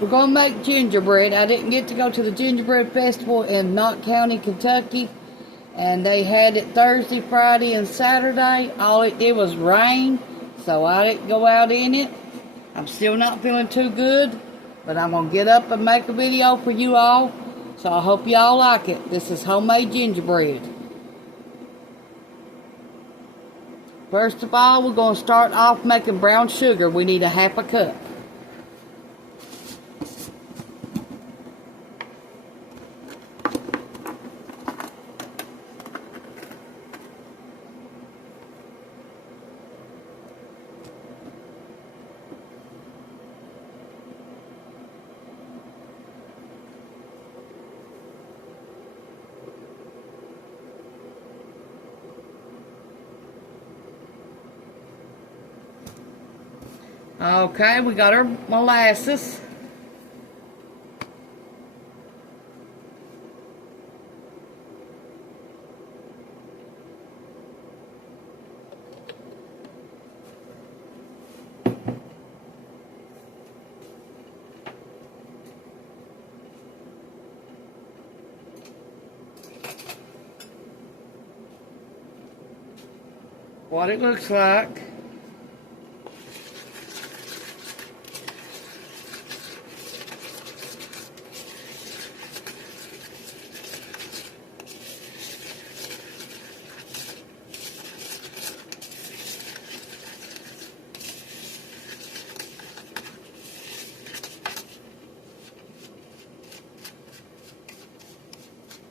We're going to make gingerbread. I didn't get to go to the Gingerbread Festival in Knott County, Kentucky. And they had it Thursday, Friday, and Saturday. All it did was rain, so I didn't go out in it. I'm still not feeling too good, but I'm going to get up and make a video for you all. So I hope y'all like it. This is homemade gingerbread. First of all, we're going to start off making brown sugar. We need a half a cup. Okay, we got our molasses. What it looks like.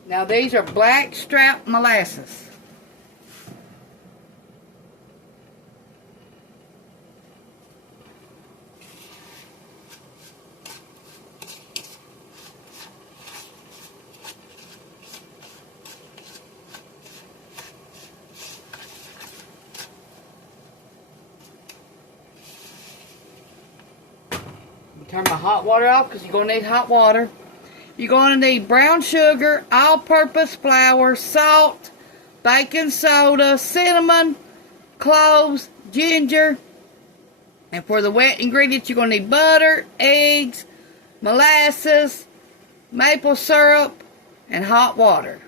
Now these are black strap molasses. Turn my hot water off because you're going to need hot water. You're going to need brown sugar, all-purpose flour, salt, baking soda, cinnamon, cloves, ginger. And for the wet ingredients, you're going to need butter, eggs, molasses, maple syrup, and hot water.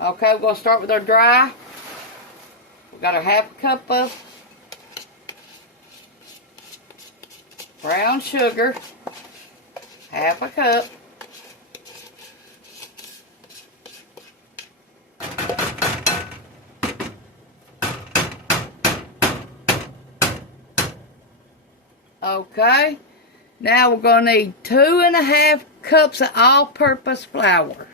Okay, we're going to start with our dry. We've got our half a cup of brown sugar, half a cup. Okay, now we're going to need 2.5 cups of all-purpose flour.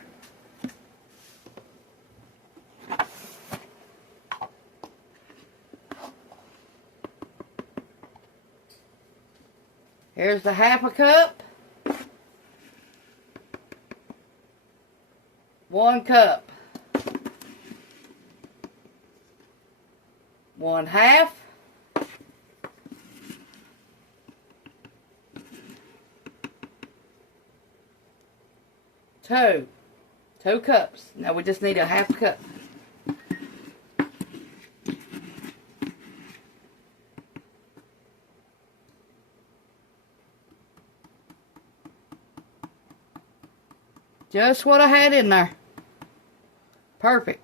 Here's the half a cup. 1 cup. 1/2. 2 cups. Now we just need a half cup. Just what I had in there. Perfect.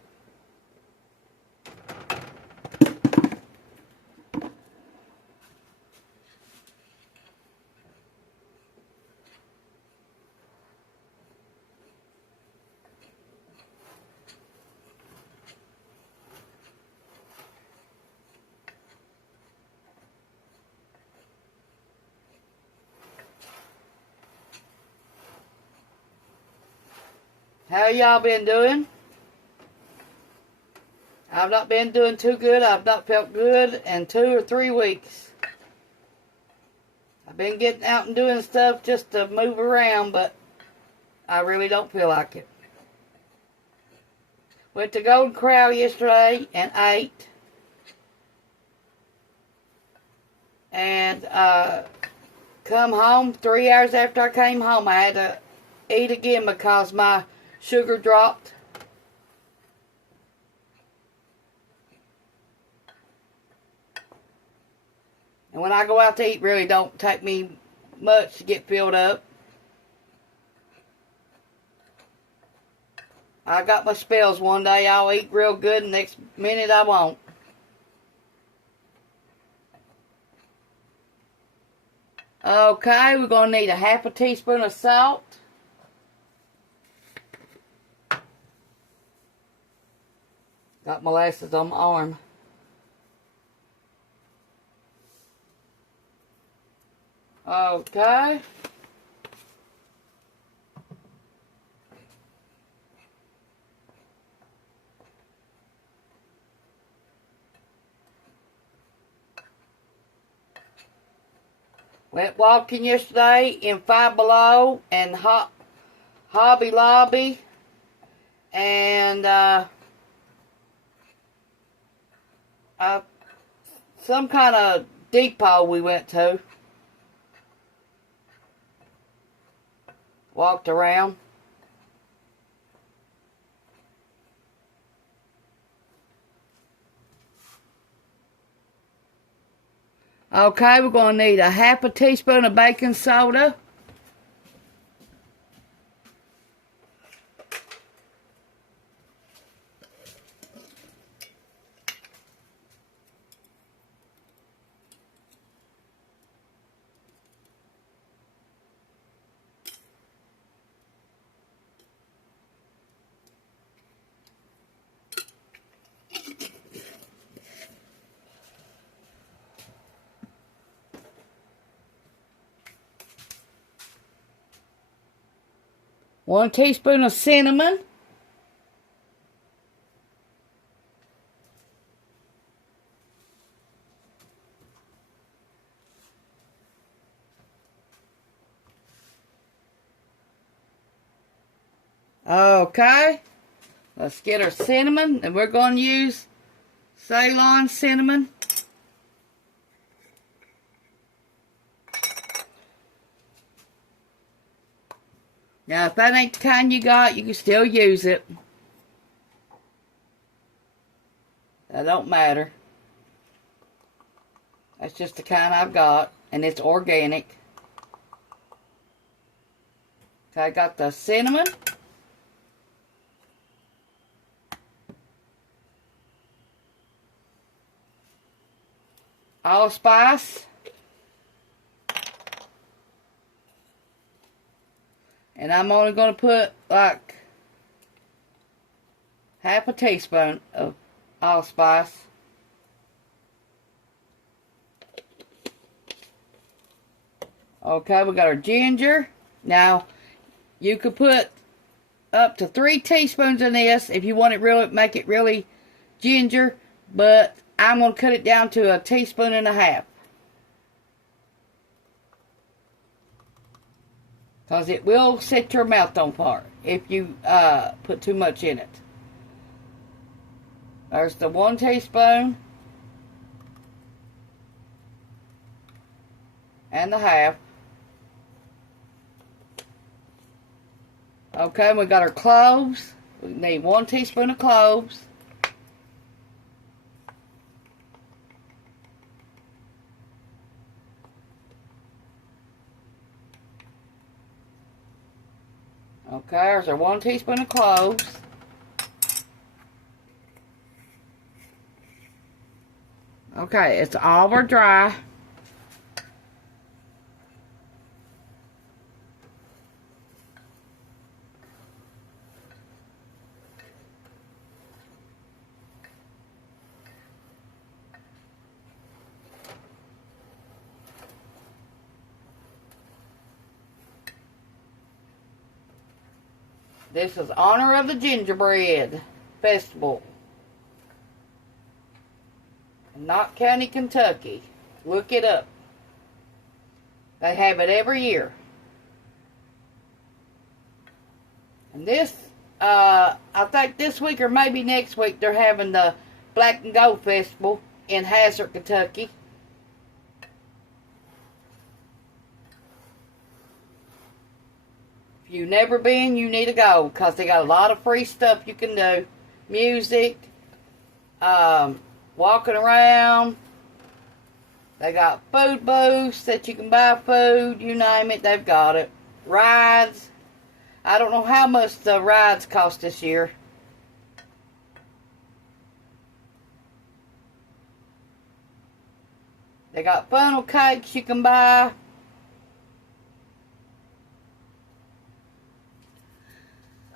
How y'all been doing? I've not been doing too good. I've not felt good in 2 or 3 weeks. I've been getting out and doing stuff just to move around, but I really don't feel like it. Went to Golden Corral yesterday and ate. And come home, 3 hours after I came home, I had to eat again because my sugar dropped. And when I go out to eat, really don't take me much to get filled up. I got my spells. One day I'll eat real good, and next minute I won't. Okay, we're going to need a half a teaspoon of salt. Got molasses on my arm. Okay. Went walking yesterday in Five Below and Hobby Lobby and some kind of depot we went to. Walked around. Okay, we're going to need a half a teaspoon of baking soda. One teaspoon of cinnamon. Okay, let's get our cinnamon, and we're going to use Ceylon cinnamon. Now, if that ain't the kind you got, you can still use it. That don't matter. That's just the kind I've got, and it's organic. Okay, I got the cinnamon. Allspice. And I'm only going to put like half a teaspoon of allspice. Okay, we got our ginger. Now, you could put up to 3 teaspoons in this if you want it really, make it really ginger. But I'm going to cut it down to a teaspoon and a half. Because it will set your mouth on fire if you put too much in it. There's the 1 teaspoon. And the half. Okay, we got our cloves. We need 1 teaspoon of cloves. Okay, there's our 1 teaspoon of cloves. Okay, it's all over dry. This is honor of the Gingerbread Festival in Knott County, Kentucky. Look it up. They have it every year. And this, I think this week or maybe next week, they're having the Black and Gold Festival in Hazard, Kentucky. If you've never been, you need to go, because they got a lot of free stuff you can do. Music, walking around, They got food booths that you can buy food, you name it, they've got it. Rides. I don't know how much the rides cost this year. They got funnel cakes you can buy.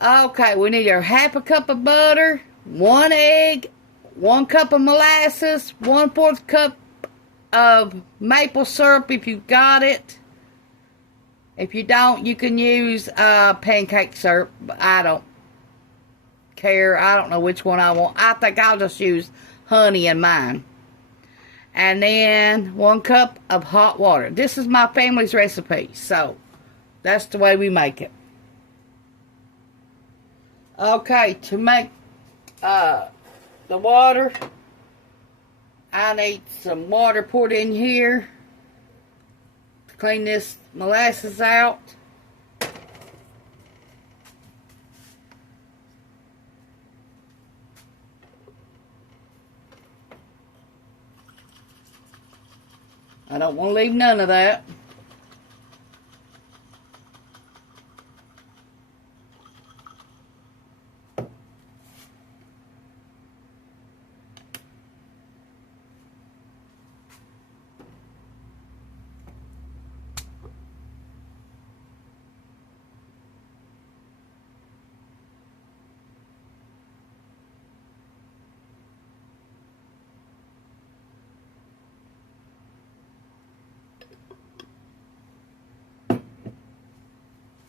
Okay, we need our half a cup of butter, 1 egg, 1 cup of molasses, 1/4 cup of maple syrup if you've got it. If you don't, you can use pancake syrup, but I don't care. I don't know which one I want. I think I'll just use honey in mine. And then 1 cup of hot water. This is my family's recipe, so that's the way we make it. Okay, to make the water, I need some water poured in here to clean this molasses out. I don't want to leave none of that.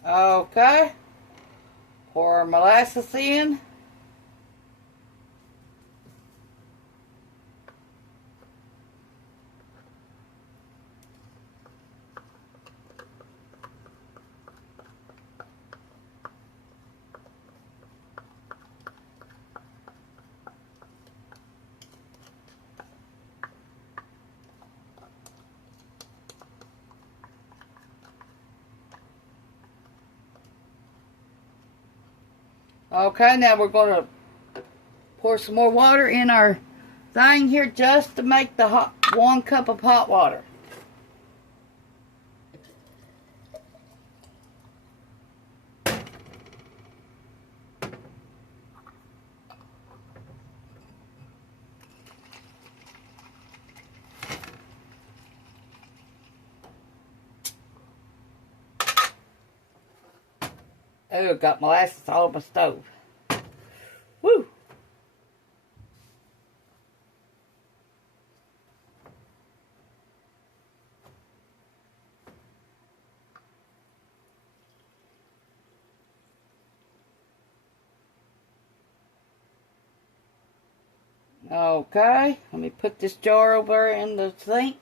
Okay, pour our molasses in. Okay, now we're going to pour some more water in our thing here just to make the 1 cup of hot water. Oh, got molasses all over my stove. Woo! Okay, let me put this jar over in the sink.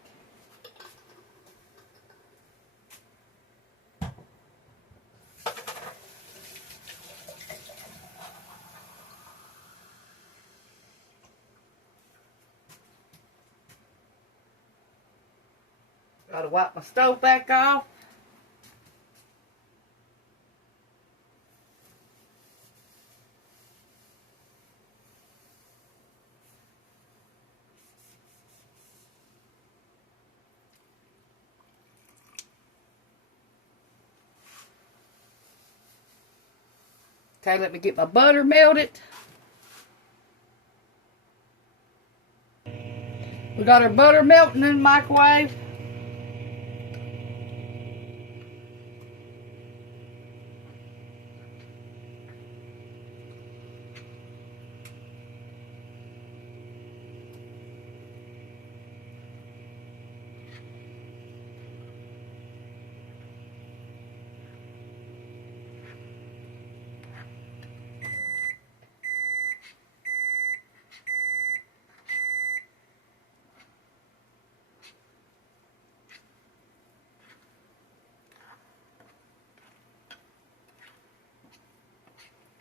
Gotta wipe my stove back off. Okay, let me get my butter melted. We got our butter melting in the microwave.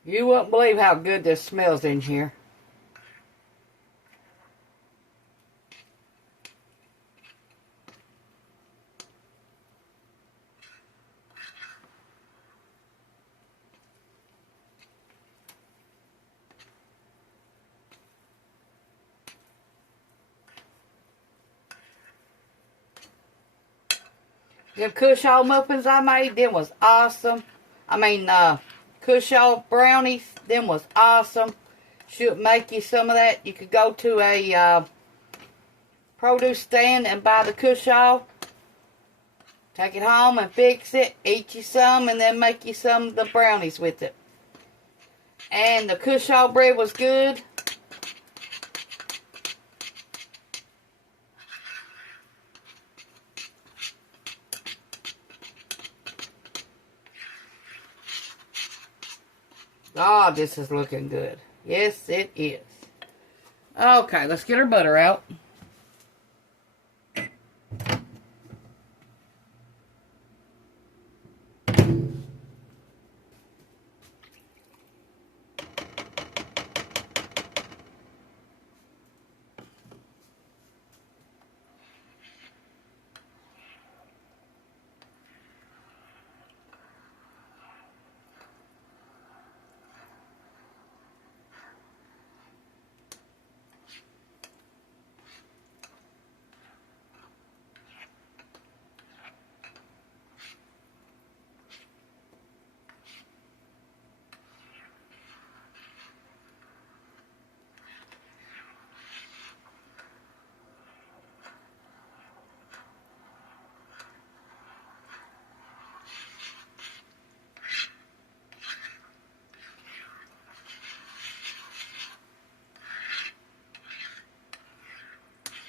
You wouldn't believe how good this smells in here. Them Cushaw muffins I made, them was awesome. I mean, Cushaw brownies, them was awesome. Should make you some of that. You could go to a produce stand and buy the Cushaw. Take it home and fix it. Eat you some and then make you some of the brownies with it. And the Cushaw bread was good. Oh, this is looking good. Yes, it is. Okay, let's get our butter out.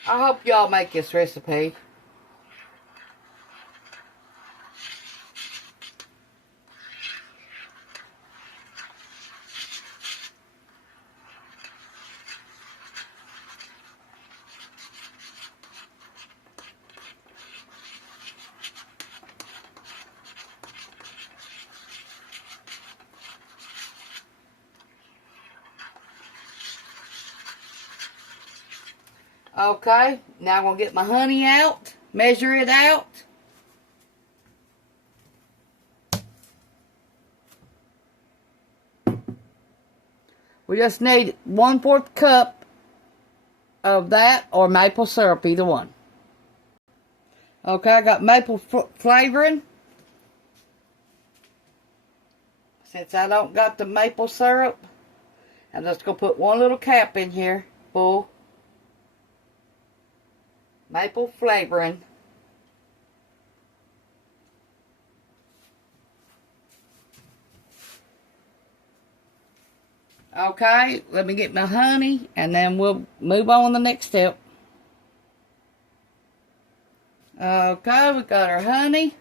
I hope y'all make this recipe. Okay, now I'm going to get my honey out, measure it out. We just need 1/4 cup of that or maple syrup, either one. Okay, I got maple flavoring. Since I don't got the maple syrup, I'm just going to put one little cap in here full. Maple flavoring. Okay, let me get my honey and then we'll move on to the next step. Okay, we got our honey.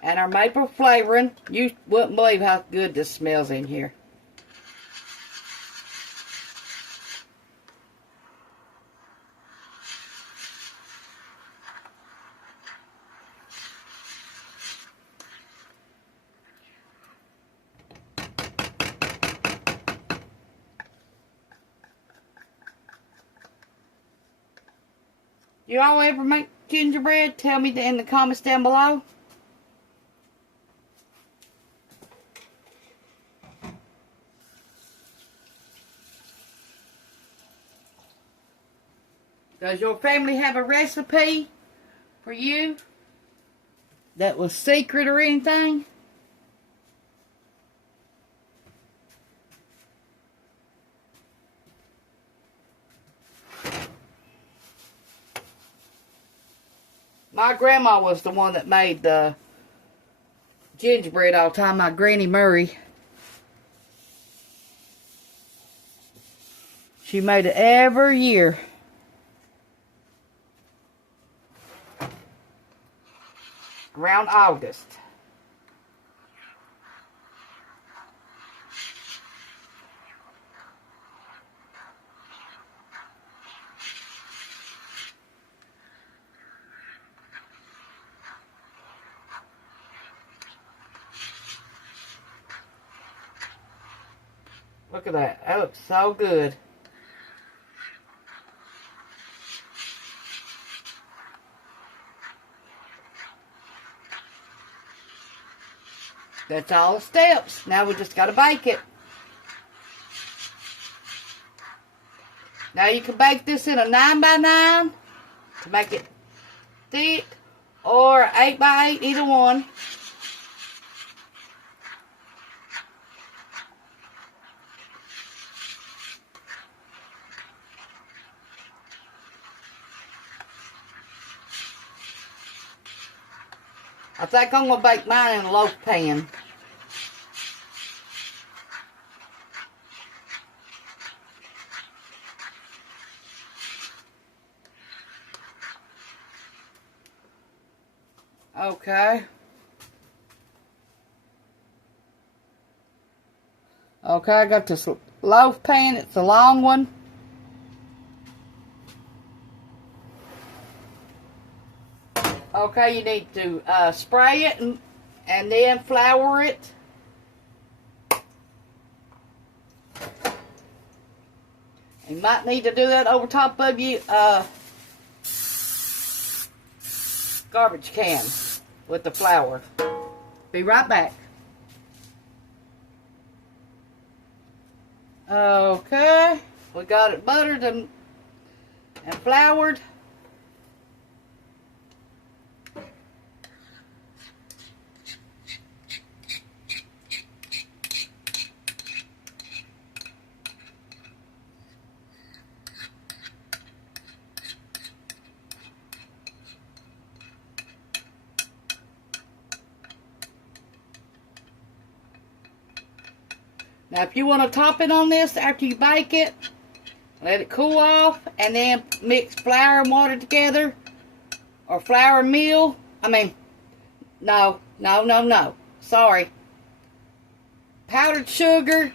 And our maple flavoring. You wouldn't believe how good this smells in here. You all ever make gingerbread? Tell me in the comments down below. Does your family have a recipe for you that was secret or anything? My grandma was the one that made the gingerbread all the time, my Granny Murray. She made it every year. Around August. Look at that. That looks so good. That's all the steps. Now we just got to bake it. Now you can bake this in a 9x9 to make it thick, or 8x8, either one. I think I'm going to bake mine in a loaf pan. Okay. Okay, I got this loaf pan. It's a long one. Okay, you need to spray it and then flour it. You might need to do that over top of your garbage can with the flour. Be right back. Okay, we got it buttered and floured. Now, if you want to top it on this after you bake it, let it cool off, and then mix flour and water together, or flour and meal. No. Sorry. Powdered sugar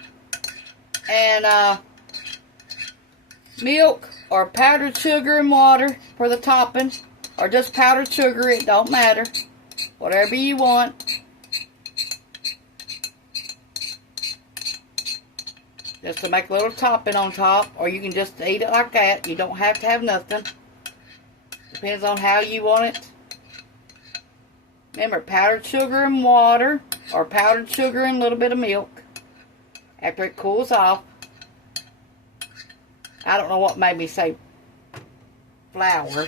and milk, or powdered sugar and water for the topping, or just powdered sugar. It don't matter. Whatever you want. Just to make a little topping on top, or you can just eat it like that. You don't have to have nothing. Depends on how you want it. Remember, powdered sugar and water, or powdered sugar and a little bit of milk after it cools off. I don't know what made me say flour.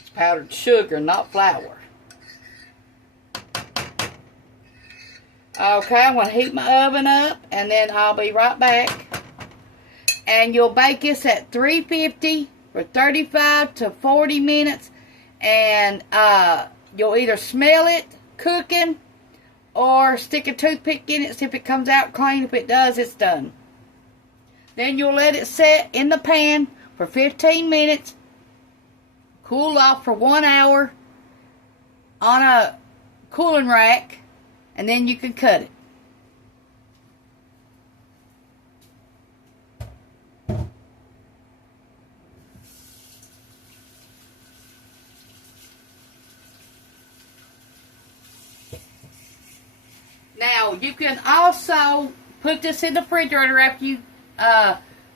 It's powdered sugar, not flour. Okay, I'm going to heat my oven up, and then I'll be right back. And you'll bake this at 350 for 35 to 40 minutes. And you'll either smell it cooking or stick a toothpick in it, see if it comes out clean. If it does, it's done. Then you'll let it set in the pan for 15 minutes. Cool off for 1 hour on a cooling rack. And then you can cut it. Now, you can also put this in the refrigerator after you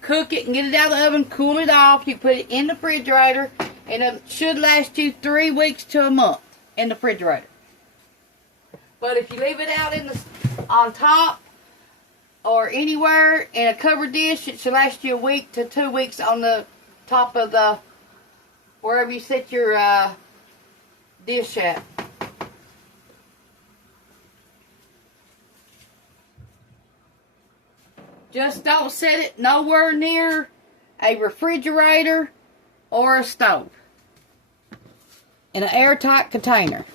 cook it and get it out of the oven, cool it off. You put it in the refrigerator, and it should last you 3 weeks to a month in the refrigerator. But if you leave it out on top or anywhere in a covered dish, it should last you a week to 2 weeks on the top of the, wherever you set your dish at. Just don't set it nowhere near a refrigerator or a stove. In an airtight container.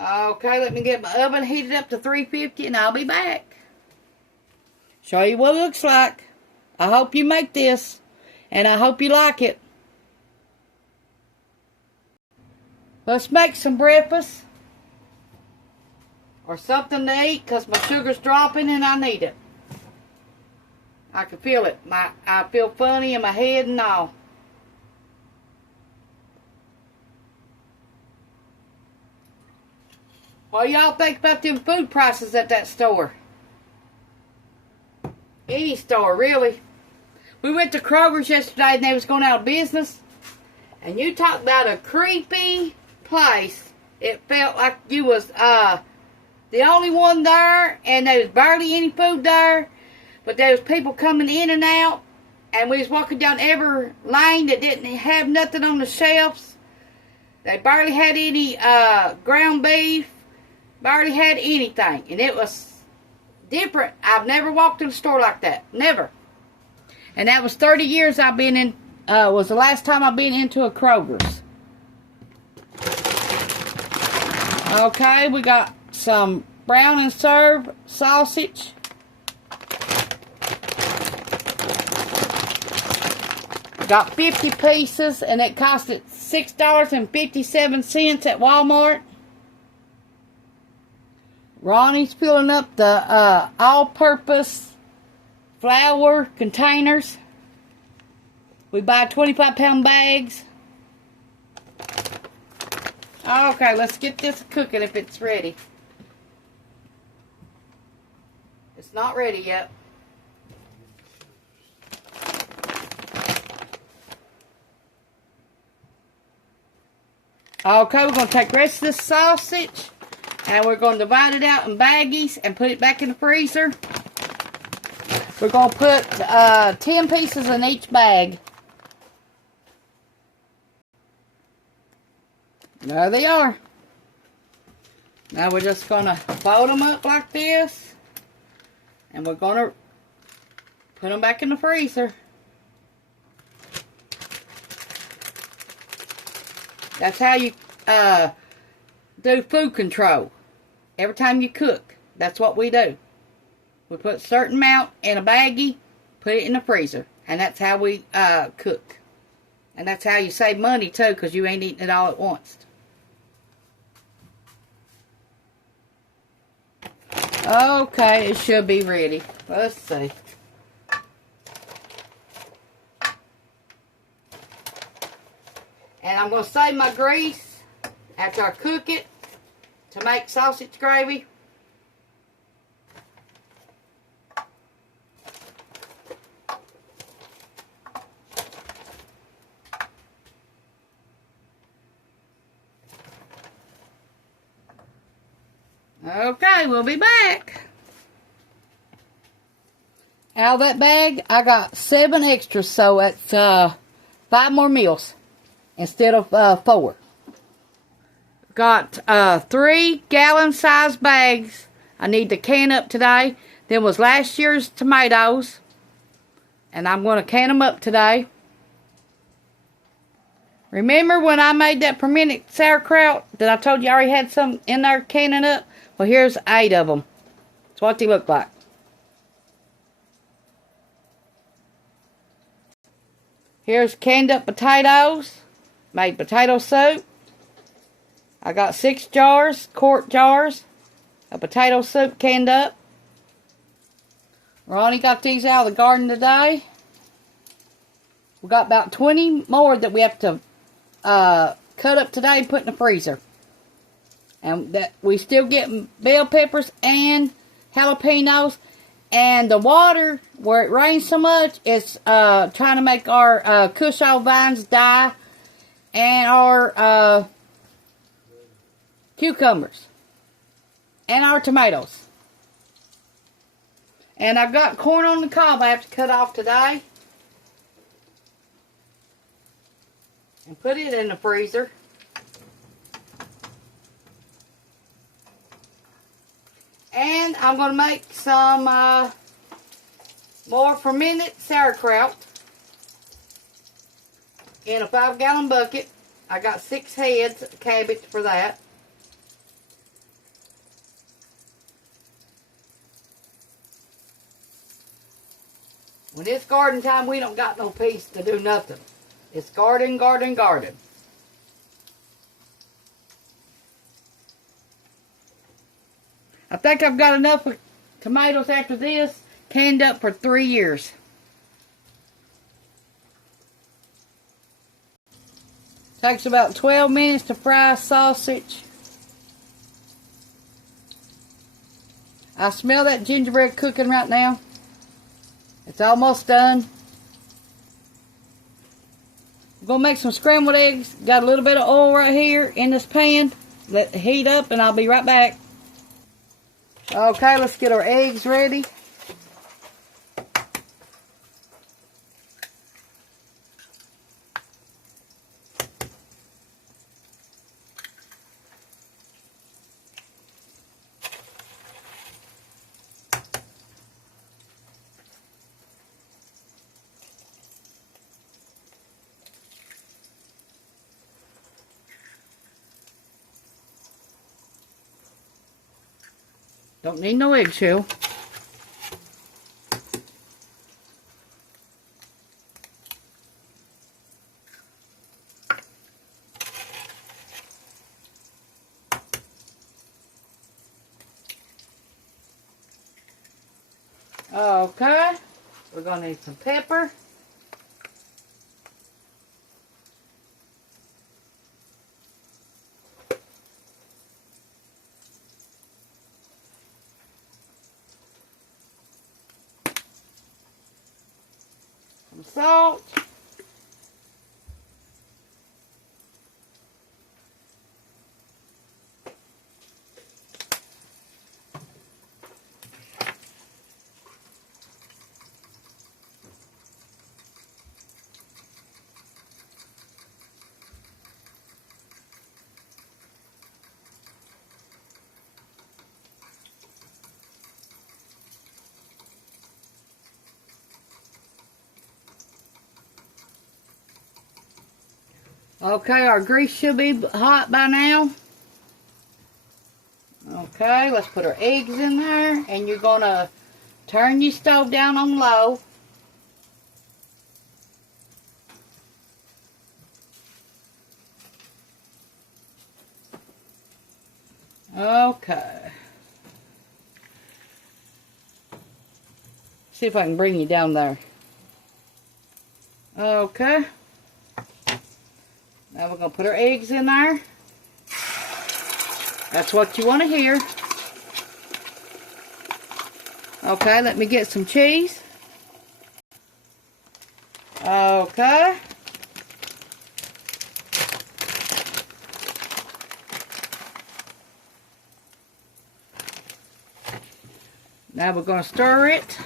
Okay, let me get my oven heated up to 350 and I'll be back. Show you what it looks like. I hope you make this and I hope you like it. Let's make some breakfast or something to eat because my sugar's dropping and I need it. I can feel it. I feel funny in my head and all. What y'all think about them food prices at that store? Any store, really. We went to Kroger's yesterday and they was going out of business. And you talk about a creepy place. It felt like you was the only one there, and there was barely any food there. But there was people coming in and out, and we was walking down every lane that didn't have nothing on the shelves. They barely had any ground beef, barely had anything, and it was different. I've never walked in a store like that, never. And that was 30 years I've been in. Was the last time I've been into a Kroger's. Okay, we got some brown and serve sausage. Got 50 pieces, and it costed $6.57 at Walmart. Ronnie's filling up the all-purpose flour containers. We buy 25-pound bags. Okay, let's get this cooking if it's ready. It's not ready yet. Okay, we're going to take the rest of this sausage and we're going to divide it out in baggies and put it back in the freezer. We're going to put 10 pieces in each bag. There they are. Now we're just going to fold them up like this. And we're going to put them back in the freezer. That's how you do food control. Every time you cook, that's what we do. We put a certain amount in a baggie, put it in the freezer. And that's how we cook. And that's how you save money too, because you ain't eating it all at once. Okay, it should be ready. Let's see. And I'm going to save my grease after I cook it to make sausage gravy. Okay, we'll be back. Out of that bag, I got 7 extras, so it's 5 more meals instead of 4. Got 3 gallon size bags I need to can up today. Then was last year's tomatoes, and I'm going to can them up today. Remember when I made that fermented sauerkraut that I told you I already had some in there canning up? Well, here's 8 of them. That's what they look like. Here's canned up potatoes. Made potato soup. I got 6 jars, quart jars, of potato soup canned up. Ronnie got these out of the garden today. We got about 20 more that we have to cut up today and put in the freezer. And that we still get bell peppers and jalapenos. And the water, where it rains so much, is trying to make our cushaw vines die. And our cucumbers. And our tomatoes. And I've got corn on the cob I have to cut off today. And put it in the freezer. And I'm going to make some more fermented sauerkraut in a 5-gallon bucket. I got 6 heads of cabbage for that. When it's garden time, we don't got no peace to do nothing. It's garden, garden, garden. I think I've got enough tomatoes after this canned up for 3 years. Takes about 12 minutes to fry sausage. I smell that gingerbread cooking right now. It's almost done. I'm going to make some scrambled eggs. Got a little bit of oil right here in this pan. Let it heat up and I'll be right back. Okay, let's get our eggs ready. Don't need no eggshell. Okay, we're going to need some pepper. Some salt. Okay, our grease should be hot by now. Okay, let's put our eggs in there, and you're going to turn your stove down on low. Okay. See if I can bring you down there. Okay. Now we're going to put our eggs in there. That's what you want to hear. Okay, let me get some cheese. Okay. Now we're going to stir it.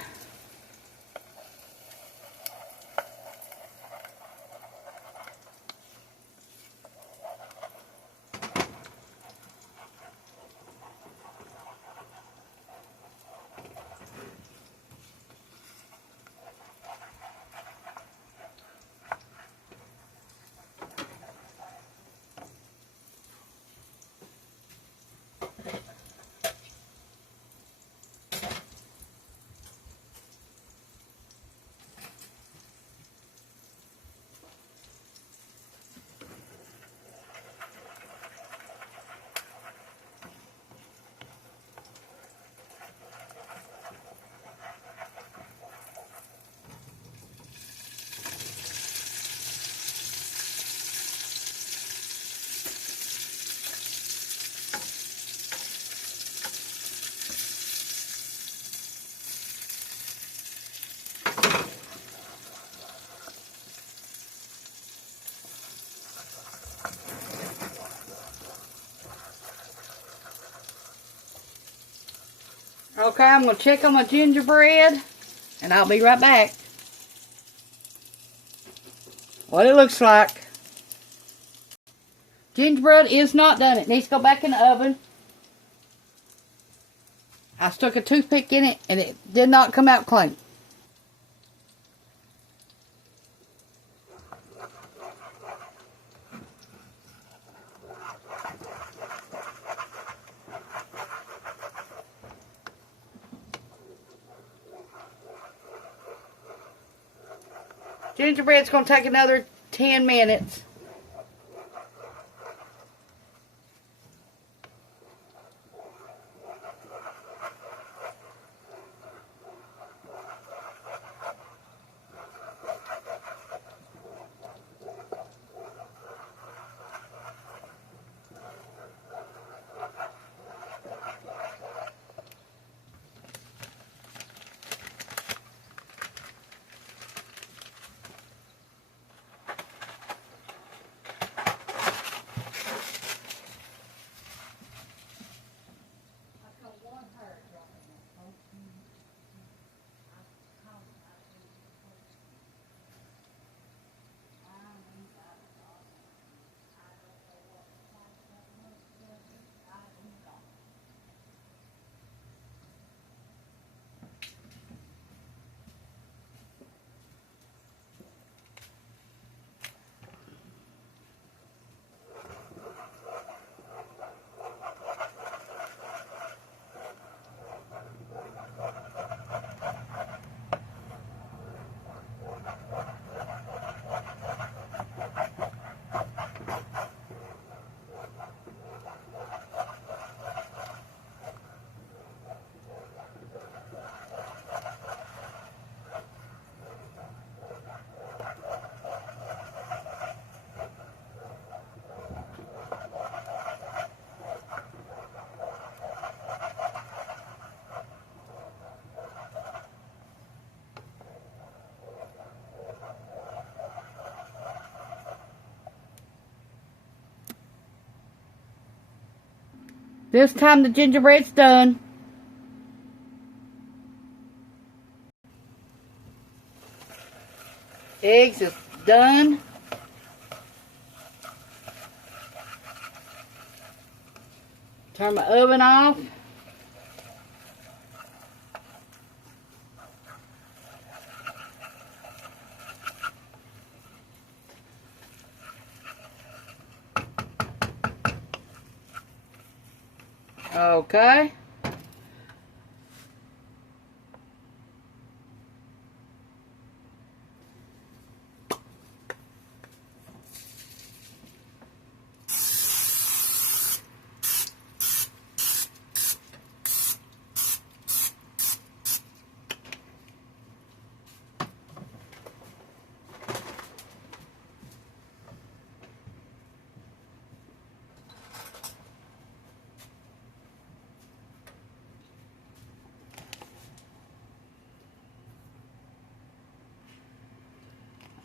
Okay, I'm going to check on my gingerbread, and I'll be right back. What it looks like. Gingerbread is not done. It needs to go back in the oven. I stuck a toothpick in it, and it did not come out clean. Gingerbread's going to take another 10 minutes. This time the gingerbread's done. Eggs is done. Turn my oven off. Okay.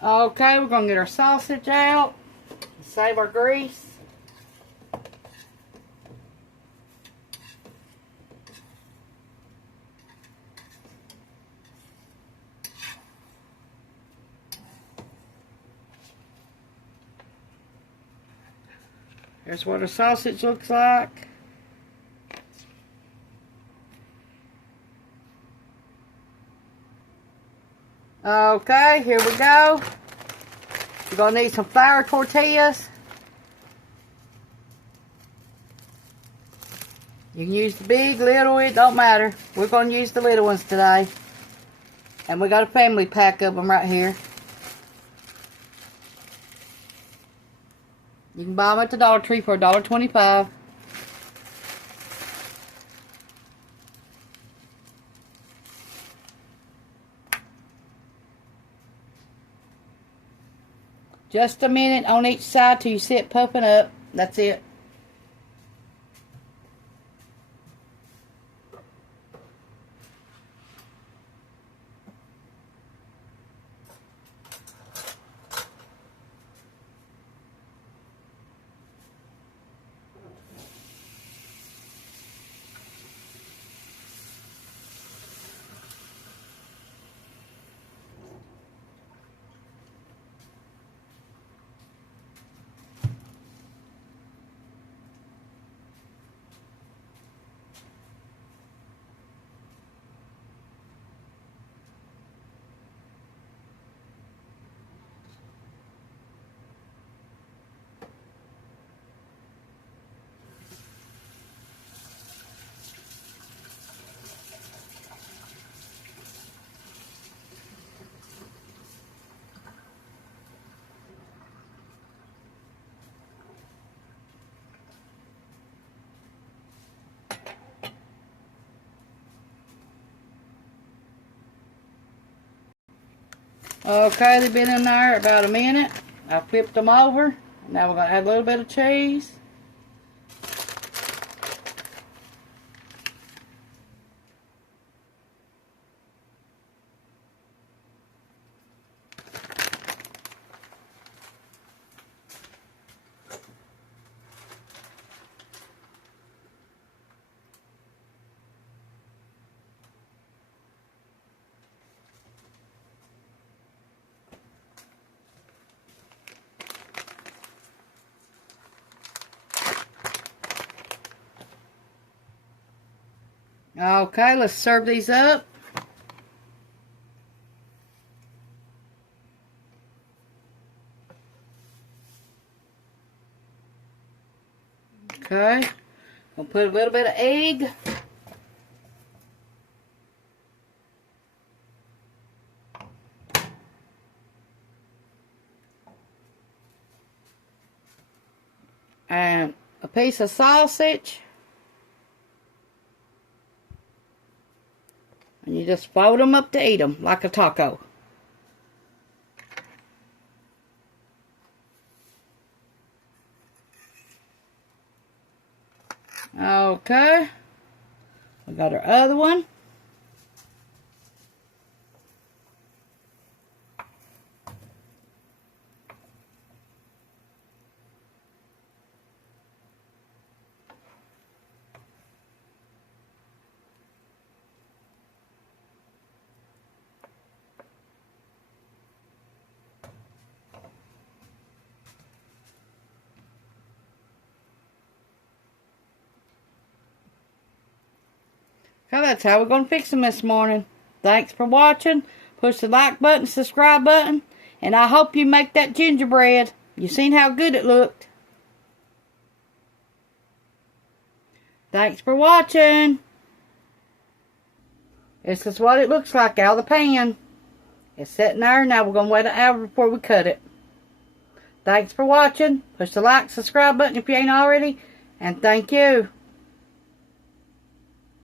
Okay, we're going to get our sausage out. Save our grease. Here's what our sausage looks like. Okay, here we go. You're going to need some flour tortillas. You can use the big, little, it don't matter. We're going to use the little ones today. And we got a family pack of them right here. You can buy them at the Dollar Tree for $1.25. Just a minute on each side till you see it puffing up. That's it. Okay, they've been in there about a minute. I flipped them over. Now we're going to add a little bit of cheese. Okay, let's serve these up. Okay, we'll put a little bit of egg. And a piece of sausage. And you just fold them up to eat them like a taco. Okay. We got our other one. So that's how we're going to fix them this morning. Thanks for watching. Push the like button, subscribe button, and I hope you make that gingerbread. You seen how good it looked. Thanks for watching. This is what it looks like out of the pan. It's sitting there. Now we're going to wait an hour before we cut it. Thanks for watching. Push the like, subscribe button if you ain't already. And thank you.